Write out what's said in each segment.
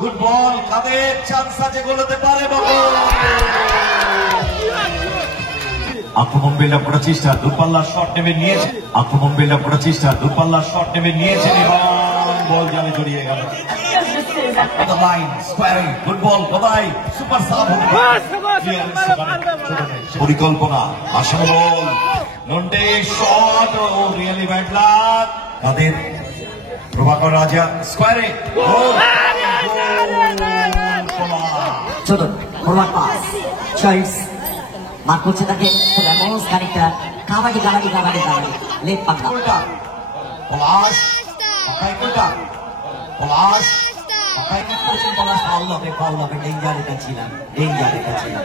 Good ball, কাদের chance আছে গোলতে পারে বাবু। আক্রমণ বিল্ড আপ করার চেষ্টা, দূরপাল্লার শট নেমে নিয়েছে। আক্রমণ বিল্ড আপ করার চেষ্টা, দূরপাল্লার শট নেমে নিয়েছেন এবং বল জালে জড়িয়ে গেল। গুড বল, কোথায় সুপার সাব পরিকল্পনা, আসল বল, নন্টে শট ও রিয়েলি ব্যাড লাক। তাদের প্রভাকর রাজা স্কোয়ারে ছোট ফরওয়ার্ড পাস, চার্লস মার করছে তাকে, রেমোস খানিকটা কাবাডি কাবাডি কাবাডি কাবাডি লেগ পাকড়া পলাশ পাকাই কোটা পলাশ পাকাই করেছেন পলাশ। ফাউল হবে ডেঞ্জার এটা ছিলাম, ডেঞ্জার এটা ছিলাম।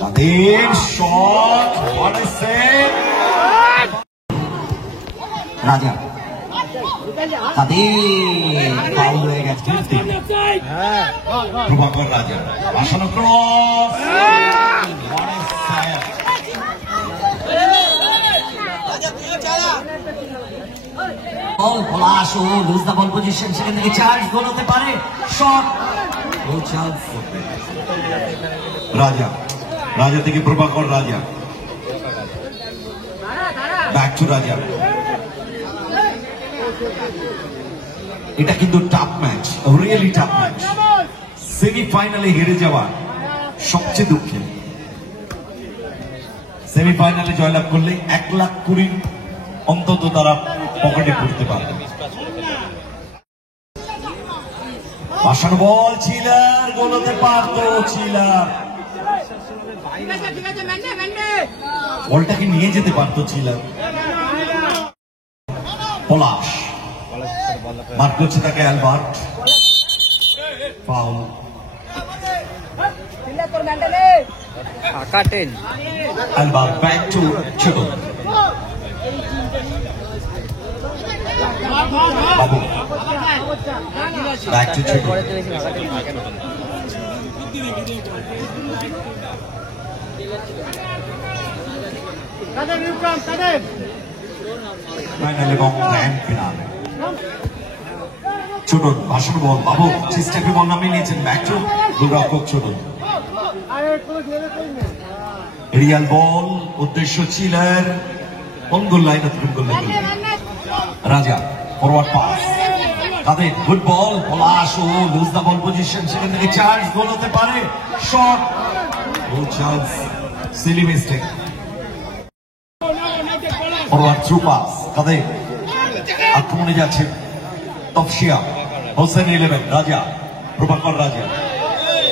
তাদের শট রাজা তাদের ফাউল হয়ে গেছে। প্রভাকর রাজা আসানো ক্রস, বল পলাশ ও লুজ দা বল পজিশন, সেখান থেকে চার্জ গোল হতে পারে। শট ও চান্স রাজা, রাজা থেকে প্রভাকর রাজা, ব্যাক টু রাজা। এটা কিন্তু tough match, really tough match. সেমিফাইনালে হেরে যাওয়া সবচেয়ে দুঃখের। সেমিফাইনালে জয়লাভ করলে 1,20,000 অন্তত তারা পকেটে পড়তে পারবে। বাসানো বল, চিলার গোল হতে পারতো, চিলার বলটাকে নিয়ে যেতে পারতো চিলার। পলাশ মার করছে তাকে Albert, foul. Albert back to ছোট বাবু, ব্যাক টু ছোট। ফাইনাল এবং গ্র্যান্ড ফিনালে ছোট ভাষণ বল, বাবু চেষ্টাকে বল নামিয়ে নিয়েছেন, ব্যাক টু গোলরক্ষক ছোট। রিয়াল বল, উদ্দেশ্য চিলার, কোন গোল line goal Raja. Forward pass, তাদের গুড বল, পলাশ ও লুজ দা বল পজিশন, সেখান থেকে চার্জ গোল হতে পারে। শট ও chance, silly mistake. Forward through pass, তাদের আক্রমণে যাচ্ছে তফসিয়া হোসেন 11, রাজা প্রভাকর রাজা।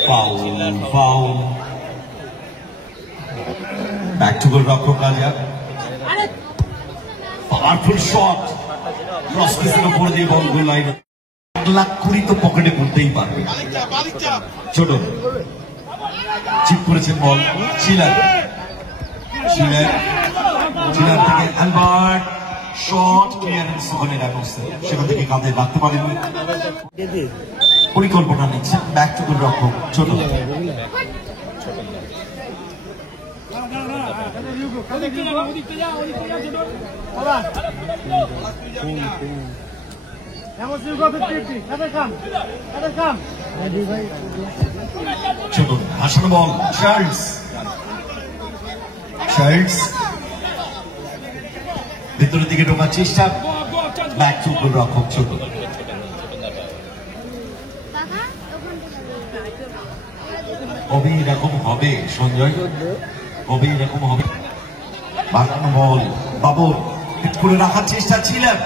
Foul, foul. ব্যাক টু গোলরক্ষক রাজা, পাওয়ারফুল শট, ক্রস পিসের উপর দিয়ে বল গোল লাইন। 1,20,000 তো পকেটে পড়তেই পারবে। ছোট চিপ করেছেন বল, চিলার, চিলার, চিলার থেকে অ্যালবার্ট, শট ক্লিয়ারেন্স ওখানে রাখছে, সেখান থেকে কাঁধে রাখতে পারেননি। পরিকল্পনা নিচ্ছে ব্যাক টু গোলরক্ষক ছোট। ছোট হাসানো বল, চার্লস, চার্লস ভেতরের দিকে ঢোকার চেষ্টা, ব্যাক টু গোলরক্ষক ছোট। কবে এরকম হবে সঞ্জয়, কবে এরকম হবে? বাগানো বল, বাবর হিট করে রাখার চেষ্টা ছিলেন,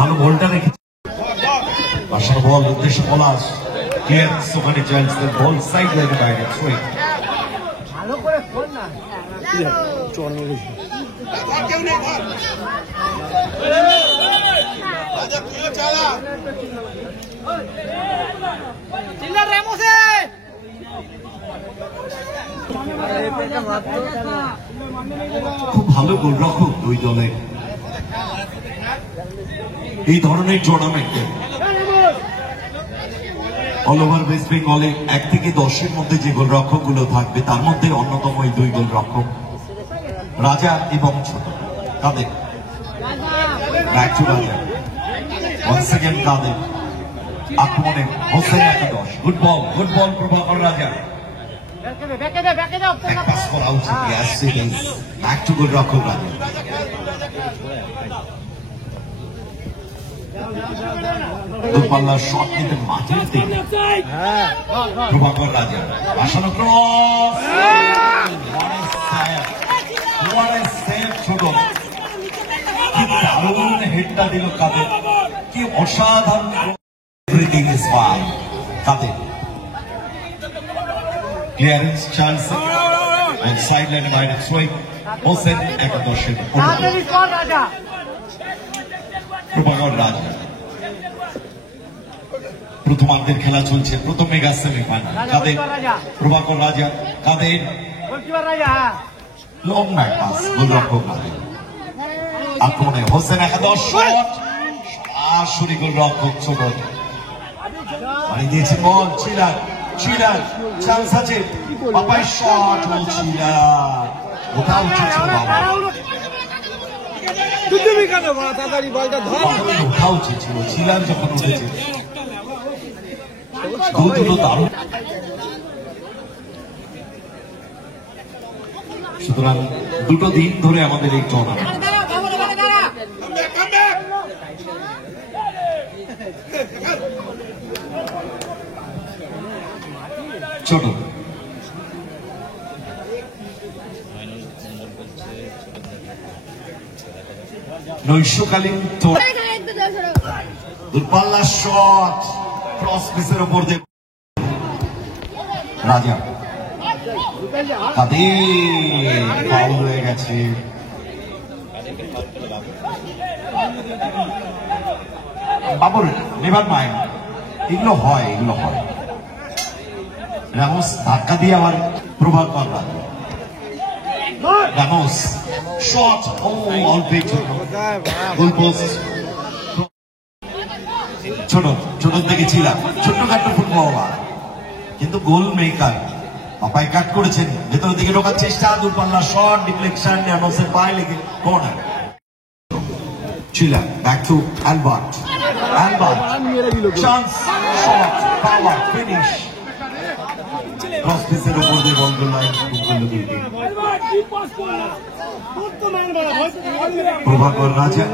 ভালো বলটা রেখে বাসার বল, উদ্দেশ্য পলাশ, ক্লিয়ারেন্স ওখানে চার্লসের বল সাইড লাইনে বাইরে ছুঁয়ে। খুব ভালো গোলরক্ষক দুই দলের এই ধরনের টুর্নামেন্টে। অল ওভার ওয়েস্ট বেঙ্গলে 1 থেকে 10-এর মধ্যে যে গোলরক্ষক গুলো থাকবে তার মধ্যে অন্যতম এই 2 গোলরক্ষক রাজা এবং ছোট। কাদের ব্যাক টু রাজা, ওয়ান্স अगेन কাদের আক্রমণে হোসেন একাদশ। গুড বল প্রভাকর রাজা, এক পাস করা উচিত। Yes, it is. Back to গোলরক্ষক রাজা। দূরপাল্লার শট নিতে মাঠের দিকে প্রভাকর রাজা, বাসানো ক্রস, ছোট কি দারুণ হেডটা দিল কাদের, কি অসাধারণ। Everything is fine. Kader clearance chance on sideline direct throwing Hossain একাদশের প্রভাকর রাজা। প্রথমার্ধের খেলা চলছে, প্রথম মেগা সেমিফাইনাল। কাদের প্রভাকর রাজা, কাদের লং ব্যাক পাস গোলরক্ষক কাদের। আক্রমণে হোসেন একাদশ, শট সরাসরি গোলরক্ষক ছোট মানে দিয়েছে বল। চিলার চান্স আছে, বাপাই শট, চিলার ওটা উচিত ছিল, ওঠা উচিত ছিল। চিলার যখন উঠেছে দুটো দারুণ। সুতরাং দুটো দিন ধরে আমাদের এই টুর্নামেন্ট ছোট নৈশকালীন দূরপাল্লার শট ক্রস পিসের উপর দিয়ে রাজা, কাদের ফাউল হয়ে গেছে। বাবর নেভার মাইন্ড, এগুলো হয়। রামোস ধাক্কা দিয়ে আবার প্রভাকর রাজা, রামোস শট, ও অল্পের জন্য গোল পোস্ট। ছোট থেকে ছিলাম ছোট্টখাট্ট ফুটবলার কিন্তু গোল মেকার। পাপাই কাট করেছেন, ভেতরের দিকে ঢোকার চেষ্টা, দূরপাল্লা শট, ডিফ্লেকশন, রামোসের পায়ে লেগে কর্নার। ছিলাম back to Albert, chance, shot, power, finish. Cross পিসের উপর দিয়ে বল লাইন করলো দিকে প্রভাকর রাজা।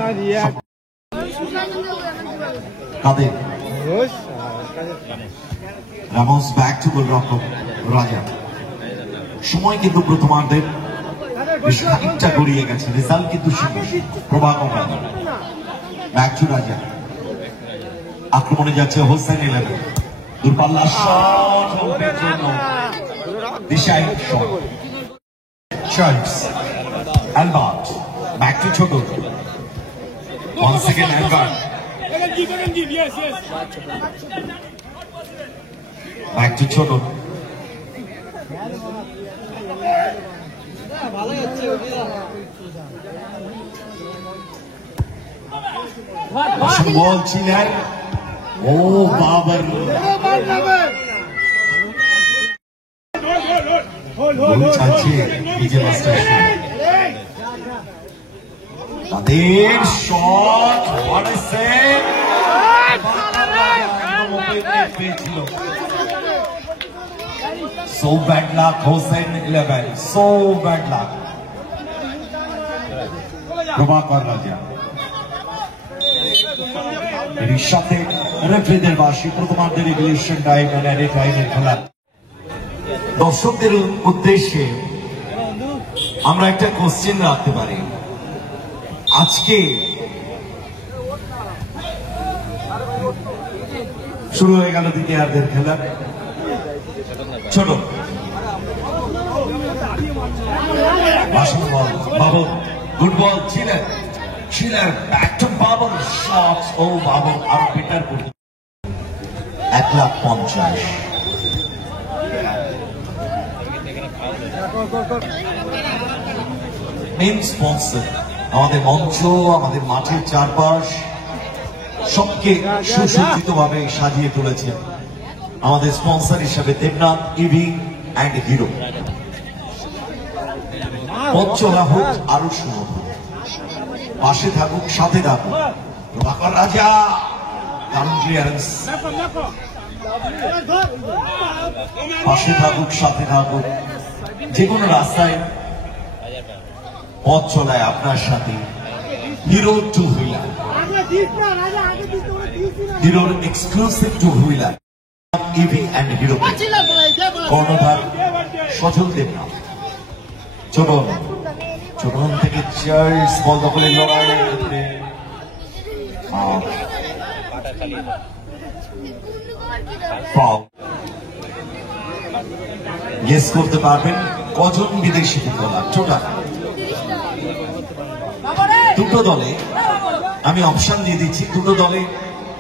কাদের রামোস, ব্যাক টু গোলরক্ষক রাজা। সময় কিন্তু প্রথমার্ধের বেশ খানিকটা গড়িয়ে গেছে, রেজাল্ট কিন্তু প্রভাকর রাজা। ব্যাক টু রাজা, আক্রমণে যাচ্ছে হোসেন 11, দূরপাল্লা শট, অল্পের জন্য দিশাহীন shot. Charles Albert, back to ছোট, once again Albert, back to ছোট, বলছিলেন ও বাবর, চাচ্ছে বিজয় মাস্টার তাদের শট, পেয়েছিল। So bad luck Hossain 11, so bad luck Prabhakar Raja. এর সাথে রেফারিদের বার্ষিক প্রথমার্ধের রেগুলেশন টাইম ও অ্যাডেড টাইমের খেলা। দর্শকদের উদ্দেশ্যে আমরা একটা কোশ্চেন রাখতে পারি। আজকে শুরু হয়ে গেল দ্বিতীয়ার্ধের খেলা। ছোট বাবু, গুড বল, ছিলেন ব্যাক টু বাবর, শট, ও বাবর আর বেটার করতে 1,50,000। মেইন স্পন্সর আমাদের মঞ্চ, আমাদের মাঠের চারপাশ সবকে সুসজ্জিত ভাবে সাজিয়ে তুলেছে আমাদের স্পন্সর হিসাবে দেবনাথ ইভি অ্যান্ড হিরো। পথ চলা হোক আরো সুমধুর, পাশে থাকুক সাথে থাকুক প্রভাকর রাজা। দারুণ ক্লিয়ারেন্স, পাশে থাকুক সাথে থাকুক, যে কোনো রাস্তায় পথ চলায় আপনার সাথে হিরো টু হুইলার, হিরোর exclusive two wheeler EV and Hero. কর্ণধার সজল দেবনাথ। চোটন, চোটন থেকে চার্লস বল দখলের লড়াই, গেস করতে পারবেন কজন বিদেশি ফুটবলার? টোটাল দুটো দলে, আমি অপশন দিয়ে দিচ্ছি, দুটো দলে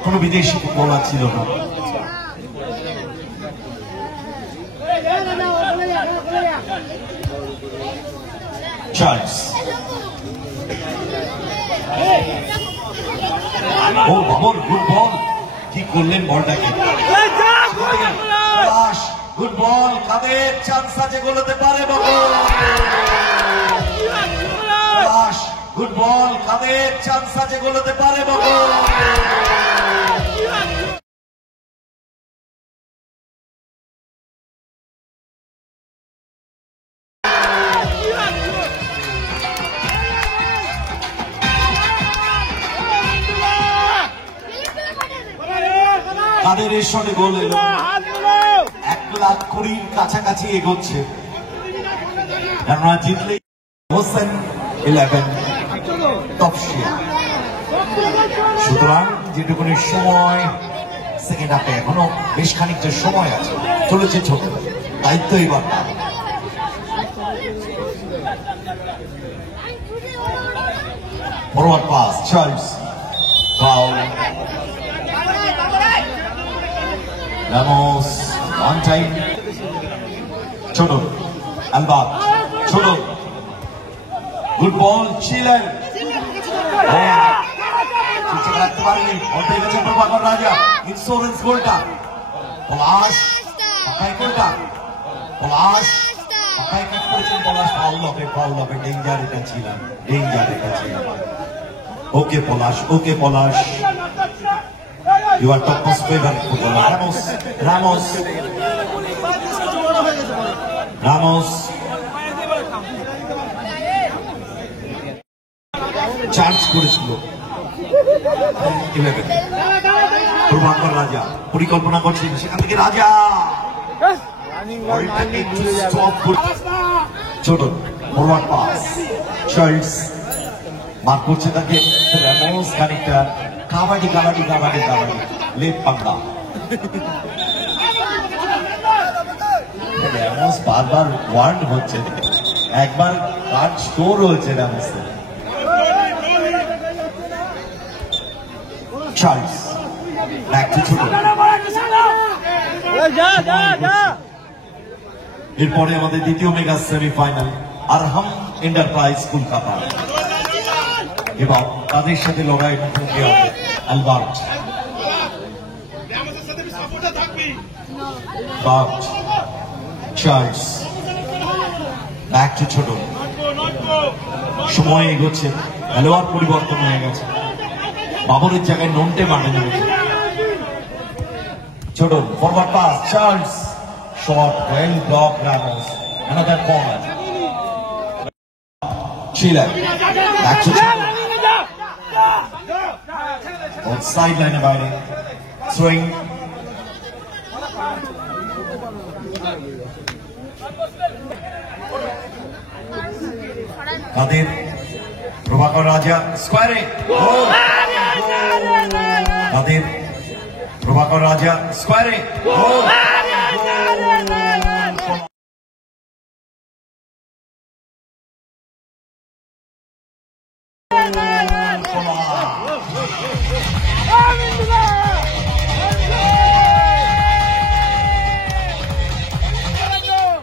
কোনো বিদেশি ফুটবলার ছিল না। চার্লস, ও বাবর, গুড বল, কি করলেন বলটাকে? গুড বল, কাদের চান্স আছে, গোলতে পারে বাবর। গুড বল, কাদের চান্স আছে, গোলতে পারে বাবর। কাদের এর সঙ্গে গোল এলো, 1,20,000 কাছাকাছি এগোচ্ছে, কেননা জিতলে হোসেন 11 তফসিয়া। সুতরাং যেটুকুনি সময় সেকেন্ড হাফে এখনো বেশ খানিকটা সময় আছে, চলেছে ছোট দায়িত্ব এবার। Forward pass, Charles, foul, Ramos, one time, ছোট আলবা, ছোট, গুড বল, চিলেন, রাখতে পারেনি, অল্পে গেছে প্রভাকর রাজা, ইন্স্যুরেন্স গোলটা, পলাশ, গোলটা, পলাশ, পলাশ, ফাউল হবে, ডেঞ্জার এটা ছিল, ডেঞ্জার এটা ছিল। ওকে পলাশ, ওকে পলাশ, you are top most favorite footballer. Ramos, charge করেছিল 11 প্রভাকর রাজা, পরিকল্পনা করছেন সেখান থেকে রাজা ছোট ফরওয়ার্ড পাস, চার্লস মার করছে তাকে, রামোস খানিকটা কাবাডি কাবাডি কাবাডি কাবাডি লেপ পাঙ্গা। রামোস বারবার ওয়ার্ড হচ্ছে, একবার কার্ড স্টোর হয়েছে রামোসে। চার্লস ব্যাক টু ছোট, এরপরে আমাদের দ্বিতীয় মেগা সেমিফাইনাল আরহাম এন্টারপ্রাইজ কলকাতা, এবং তাদের সাথে লড়াই মুখোমুখি হবে আলবার্ট। চার্লস ব্যাক টু ছোট, সময় এগোচ্ছে, খেলোয়াড় পরিবর্তন হয়ে গেছে, বাবরের জায়গায় নন্টে মাঠে নেমেছে। ছোট forward pass, Charles, short, well block, Ramos, another corner, chiller, back to ছোট, on sideline বাইরে, throwing, কাদের প্রভাকর রাজা স্কোয়ারে, কাদের প্রভাকর রাজা স্কোয়ারে,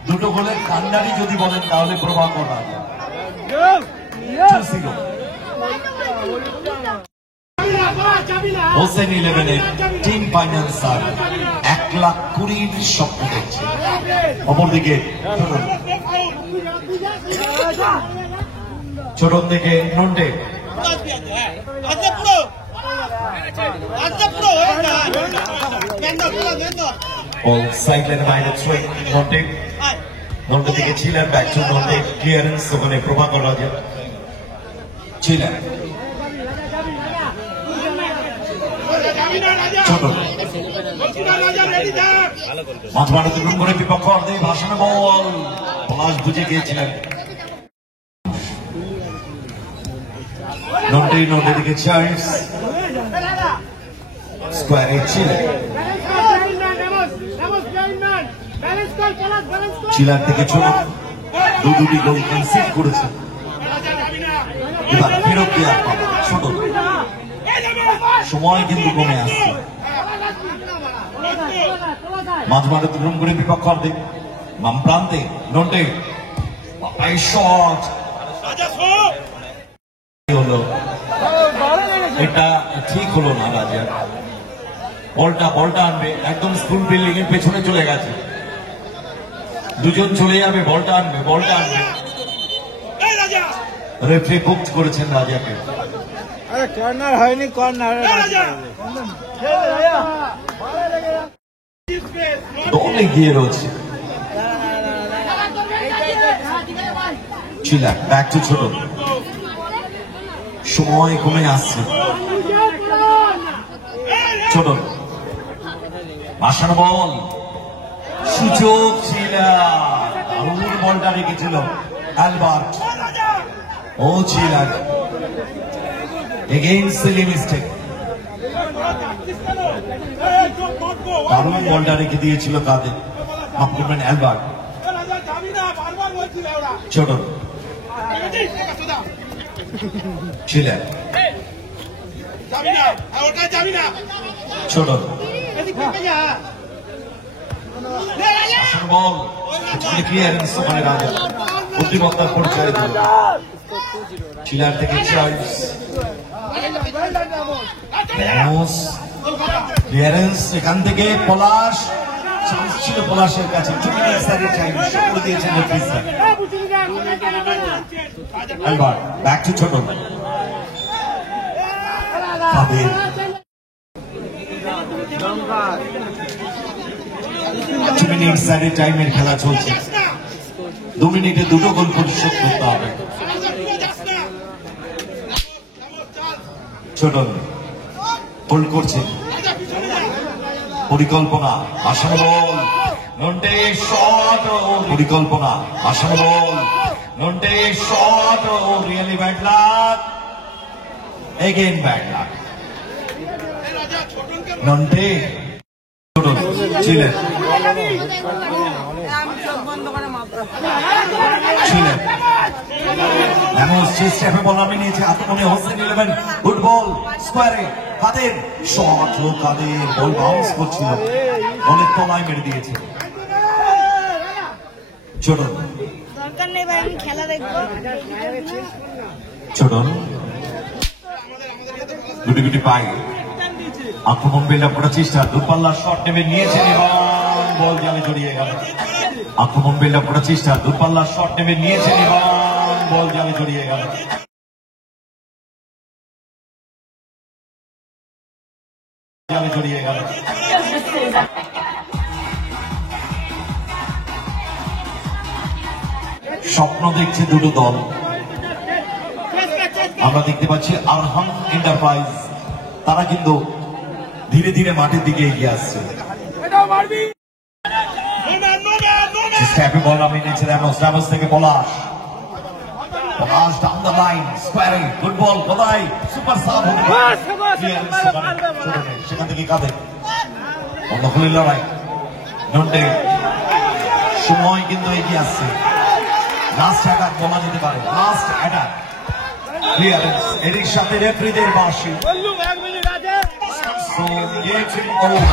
দুটো গোলের কান্ডারি যদি বলেন তাহলে প্রভাকর রাজা। হোসেন 11-এর টিম ফাইনাল সার 1 1,20,000 স্বপ্ন দেখছে। অপরদিকে ছোটন থেকে নন্টে সাইডলাইনের বাইরে ছুঁয়ে নন্টে থেকে ছিলেন ব্যাক টু নন্টে ক্লিয়ারেন্স ওখানে প্রভাকর রাজা ছিলেন ছোট মাঝ মাঠে তুলন করে বিপক্ষ অর্ধে ভাষণে বল পলাশ বুঝে গিয়েছিলেন নন্টে দিকে চার্জ স্কোয়ারে ছিলেন চিলার থেকে ছোট দুটি গোল কনসিড করেছে এবার ফেরত দেওয়ার পাবে ছোট সময় কিন্তু কমে আসছে মাঝ মাঠে তুলন করে বিপক্ষ অর্ধে বাম প্রান্তে নন্টে শট হলো এটা ঠিক হলো না রাজা বলটা আনবে একদম স্কুল বিল্ডিং এর পেছনে চলে গেছে দুজন চলে যাবে বলটা আনবে রেফারি বুকড করেছেন রাজাকে কর্নার হয়নি কর্নার দল এগিয়ে রয়েছে চিলার ব্যাক টু ছোট সময় কমে আসছে ছোট ভাষণ বল সুযোগ ছিল বলটা রেখেছিল অ্যালবার্ট ও চিলার এগেইন সিলি মিস্টেক দারুণ বলটা রেখে দিয়েছিল কাঁধে মাফ করবেন অ্যালবার্ট ছোট ছিলেন ছোট বল ক্লিয়ারেন্স ওখানে রাজা বুদ্ধিমত্তার পরিচয় দিল চিলার থেকে চার্জ ক্লিয়ারেন্স এখান থেকে পলাশ চান্স ছিল পলাশের কাছে দিয়েছেন ব্যাক টু ছোট টাইমের খেলা চলছে 2 মিনিটে 2টো গোল পরিশোধ করতে হবে ছোট হোল্ড করছে পরিকল্পনা আসানো বল নন্টে শট পরিকল্পনা আসানো বল নন্টে shot really bad luck again bad luck নন্টে ছোট ছিলেন স্টেপে বল আমি নিয়েছি আত্মমনে হোসেন 11 ফুটবল স্কোয়ারে কাদের শট ও কাদের বল বাউন্স করছিল অনেক তলায় মেরে দিয়েছে ছোট দরকার নেই ভাই আমি খেলা দেখবো ছোট গুটি পাই আক্রমণ বিল্ড আপ করার চেষ্টা দূরপাল্লার শট নেমে নিয়েছেন এবং বল জালে জড়িয়ে গেল আক্রমণ বিল্ড আপ করার চেষ্টা দূরপাল্লার শট নেমে নিয়েছেন এবং বল জালে জড়িয়ে গেল স্বপ্ন দেখছে দুটো দল আমরা দেখতে পাচ্ছি আরহাম এন্টারপ্রাইজ তারা কিন্তু ধীরে ধীরে মাঠের দিকে এগিয়ে আসছে বল আমি নিয়েছে রামোস থেকে পলাশ ডাউন দ্য লাইন স্কোয়ারে ফুটবল কোথায় সুপার সাব সেখান থেকে কাঁদে দখলের লড়াই নন্টে সময় কিন্তু এগিয়ে আসছে লাস্ট অ্যাটাক বলা যেতে পারে লাস্ট অ্যাটাক ক্লিয়ারেন্স এর সাথে রেফারিদের বাঁশি So the game's over.